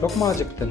Çok mu acıktın?